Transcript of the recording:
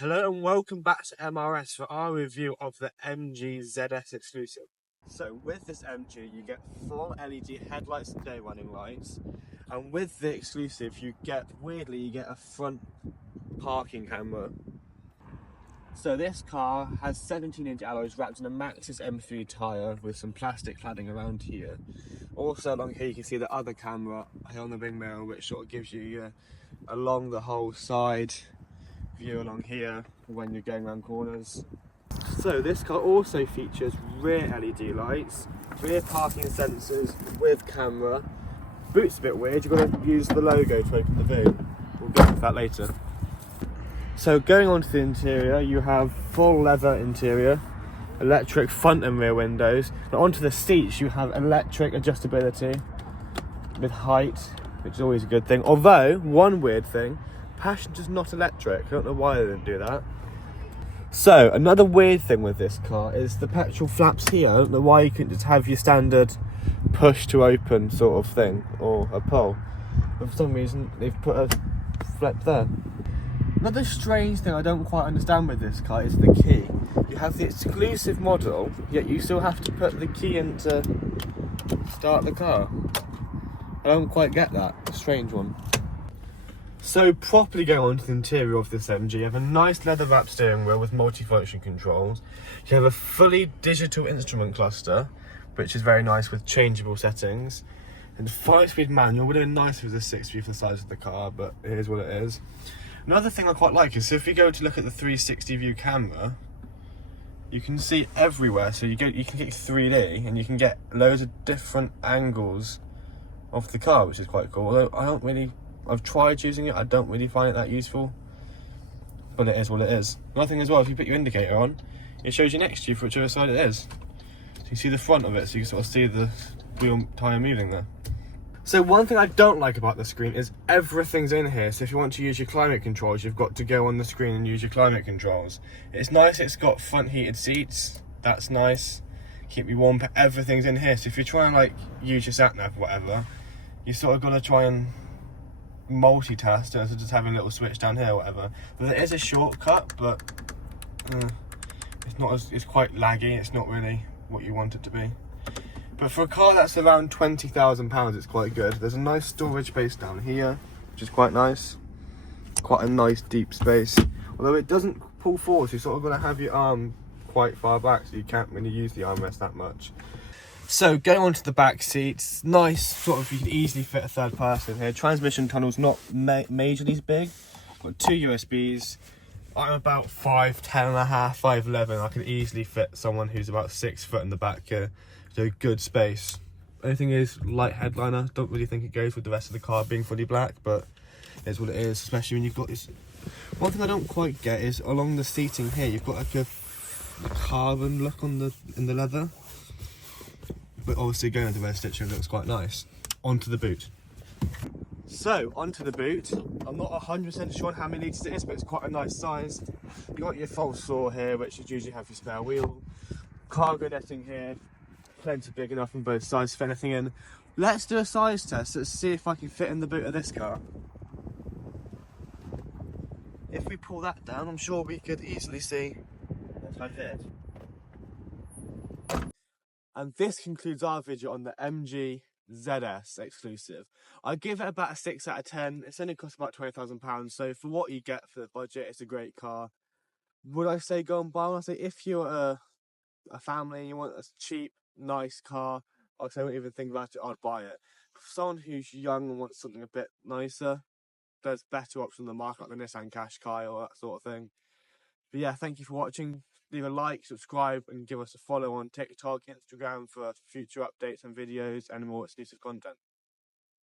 Hello and welcome back to M.R.S for our review of the MG ZS exclusive. So with this MG you get full LED headlights and day running lights, and with the exclusive you get a front parking camera. So this car has 17-inch alloys wrapped in a Maxxis M3 tyre with some plastic cladding around here. Also along here you can see the other camera here on the wing mirror, which sort of gives you along the whole side view along here when you're going around corners. So this car also features rear LED lights, rear parking sensors with camera. Boot's a bit weird, you've got to use the logo to open the boot. We'll get into that later. So going on to the interior, you have full leather interior, electric front and rear windows. Now onto the seats you have electric adjustability with height, which is always a good thing. Although, one weird thing, passenger's not electric. I don't know why they didn't do that. So, another weird thing with this car is the petrol flaps here. I don't know why you couldn't just have your standard push to open sort of thing, or a pull. But for some reason, they've put a flap there. Another strange thing I don't quite understand with this car is the key. You have the exclusive model, yet you still have to put the key in to start the car. I don't quite get that. A strange one. So properly going on to the interior of this MG, you have a nice leather wrapped steering wheel with multi-function controls. You have a fully digital instrument cluster, which is very nice with changeable settings. And 5-speed manual. Would have been nice if it was a 6-speed for the size of the car, but it is what it is. Another thing I quite like is, so if we go to look at the 360 view camera, you can see everywhere. So you can get 3D and you can get loads of different angles of the car, which is quite cool. Although I've tried using it, I don't really find it that useful, but it is what it is. Another thing as well, if you put your indicator on, it shows you next to you for whichever side it is. So you see the front of it, so you can sort of see the wheel tyre moving there. So one thing I don't like about the screen is everything's in here. So if you want to use your climate controls, you've got to go on the screen and use your climate controls. It's nice, it's got front heated seats, that's nice, keep you warm, but everything's in here. So if you're trying to like use your sat nav or whatever, you sort of got to try and multitask instead of just having a little switch down here or whatever. But there is a shortcut, but it's quite laggy. It's not really what you want it to be. But for a car that's around £20,000, it's quite good. There's a nice storage space down here, which is quite nice. Quite a nice deep space. Although it doesn't pull forward, so you're sort of going to have your arm quite far back, so you can't really use the armrest that much. So going on to the back seats, nice, sort of, you can easily fit a third person here. Transmission tunnel's not majorly big. Got 2 USBs. I'm about 5'10 and a half, 5'11. I can easily fit someone who's about 6 foot in the back here. So good space. Only thing is, light headliner. Don't really think it goes with the rest of the car being fully black, but it's what it is, especially when you've got this. One thing I don't quite get is along the seating here, you've got like a carbon look on in the leather. But obviously going into red stitching looks quite nice. Onto the boot. So, onto the boot. I'm not 100% sure on how many litres it is, but it's quite a nice size. You've got your false floor here, which would usually have your spare wheel. Cargo netting here. Plenty big enough on both sides to fit anything in. Let's do a size test. Let's see if I can fit in the boot of this car. If we pull that down, I'm sure we could easily see if I fit. And this concludes our video on the MG ZS exclusive. I give it about a 6 out of 10. It's only cost about £20,000, so for what you get for the budget, it's a great car. Would I say go and buy one? I say if you're a family and you want a cheap, nice car, I wouldn't even think about it, I'd buy it. For someone who's young and wants something a bit nicer, there's better options on the market like the Nissan Qashqai or that sort of thing. But yeah, thank you for watching. Leave a like, subscribe, and give us a follow on TikTok, Instagram for future updates and videos and more exclusive content.